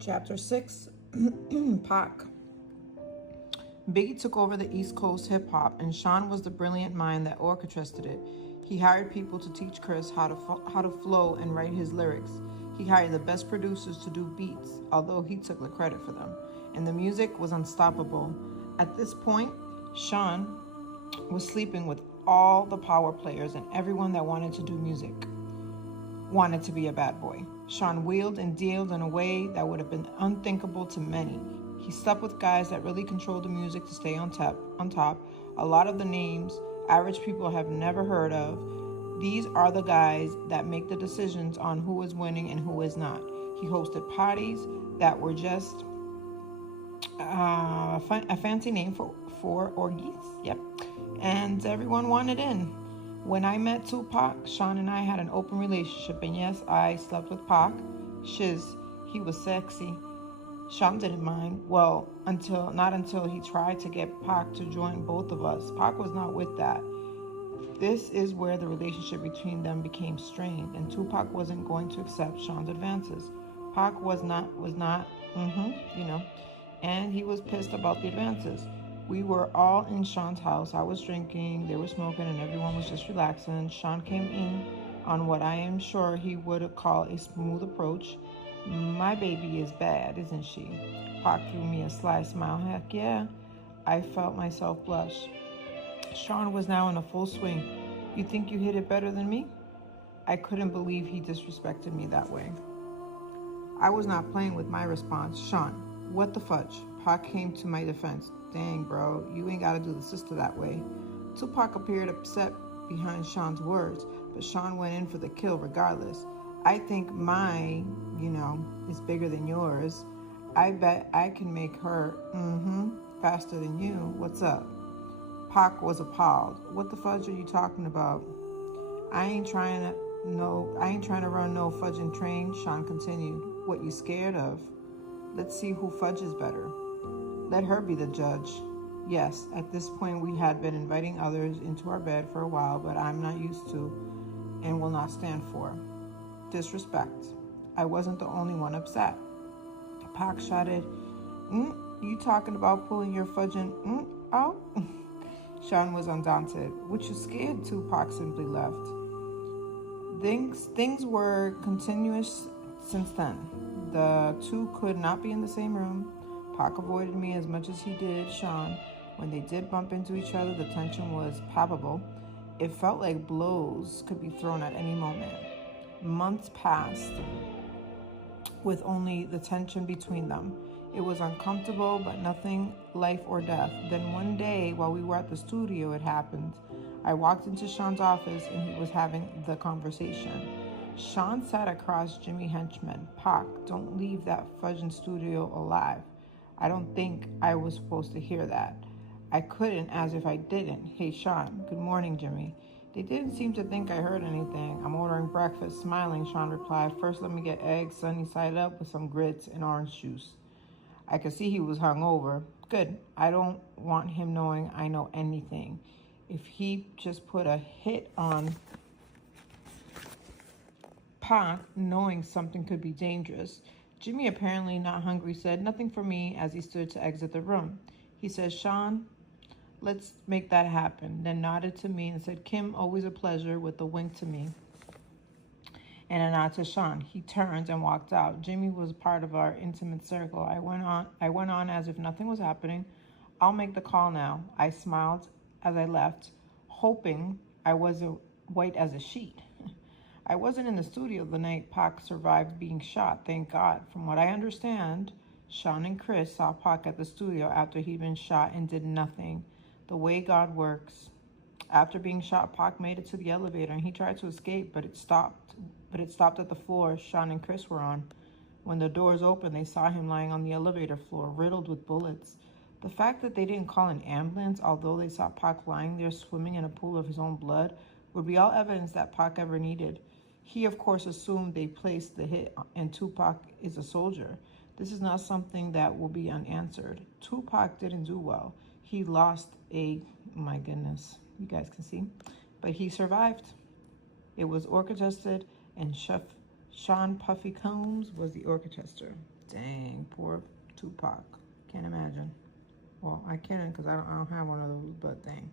Chapter 6, Pac. Biggie took over the East Coast hip-hop, and Sean was the brilliant mind that orchestrated it. He hired people to teach Chris how to flow and write his lyrics. He hired the best producers to do beats, although he took the credit for them. And the music was unstoppable. At this point, Sean was sleeping with all the power players and everyone that wanted to do music. Wanted to be a bad boy. Sean wheeled and dealed in a way that would have been unthinkable to many. He slept with guys that really controlled the music to stay on top. A lot of the names average people have never heard of. These are the guys that make the decisions on who is winning and who is not. He hosted parties that were just a fancy name for orgies. Yep. And everyone wanted in. When I met Tupac, Sean and I had an open relationship, and yes, I slept with Pac. Shiz, he was sexy. Sean didn't mind. Well, not until he tried to get Pac to join both of us. Pac was not with that. This is where the relationship between them became strained, and Tupac wasn't going to accept Sean's advances. Pac was not, and he was pissed about the advances. We were all in Sean's house. I was drinking, they were smoking, and everyone was just relaxing. Sean came in on what I am sure he would call a smooth approach. My baby is bad, isn't she? Pac threw me a sly smile. Heck yeah. I felt myself blush. Sean was now in a full swing. You think you hit it better than me? I couldn't believe he disrespected me that way. I was not playing with my response. Sean, what the fudge? Pac came to my defense. Dang, bro, you ain't got to do the sister that way. Tupac appeared upset behind Sean's words, but Sean went in for the kill regardless. I think my, is bigger than yours. I bet I can make her, faster than you. What's up? Pac was appalled. What the fudge are you talking about? I ain't trying to run no fudging train, Sean continued. What you scared of? Let's see who fudges better. Let her be the judge. Yes, at this point we had been inviting others into our bed for a while, but I'm not used to and will not stand for disrespect. I wasn't the only one upset. Pac shouted, you talking about pulling your fudging out? Sean was undaunted. What you scared to? Pac simply left. Things were continuous since then. The two could not be in the same room. Pac avoided me as much as he did Sean. When they did bump into each other, the tension was palpable. It felt like blows could be thrown at any moment. Months passed with only the tension between them. It was uncomfortable, but nothing life or death. Then one day, while we were at the studio, it happened. I walked into Sean's office, and he was having the conversation. Sean sat across Jimmy Henchman. Pac, don't leave that fudging studio alive. I don't think I was supposed to hear that. I couldn't, as if I didn't. Hey, Sean. Good morning, Jimmy. They didn't seem to think I heard anything. I'm ordering breakfast. Smiling, Sean replied. First, let me get eggs sunny side up with some grits and orange juice. I could see he was hungover. Good. I don't want him knowing I know anything. If he just put a hit on Pac, knowing something could be dangerous. Jimmy, apparently not hungry, said nothing for me as he stood to exit the room. He said, Sean, let's make that happen. Then nodded to me and said, Kim, always a pleasure, with a wink to me and a nod to Sean. He turned and walked out. Jimmy was part of our intimate circle. I went on as if nothing was happening. I'll make the call now. I smiled as I left, hoping I wasn't white as a sheet. I wasn't in the studio the night Pac survived being shot, thank God. From what I understand, Sean and Chris saw Pac at the studio after he'd been shot and did nothing. The way God works. After being shot, Pac made it to the elevator and he tried to escape, but it stopped at the floor Sean and Chris were on. When the doors opened, they saw him lying on the elevator floor, riddled with bullets. The fact that they didn't call an ambulance, although they saw Pac lying there swimming in a pool of his own blood, would be all evidence that Pac ever needed. He, of course, assumed they placed the hit, and Tupac is a soldier. This is not something that will be unanswered. Tupac didn't do well. He lost my goodness, you guys can see, but he survived. It was orchestrated, and Chef Sean Puffy Combs was the orchestrator. Dang, poor Tupac. Can't imagine. Well, I can't because I don't have one of those, but dang.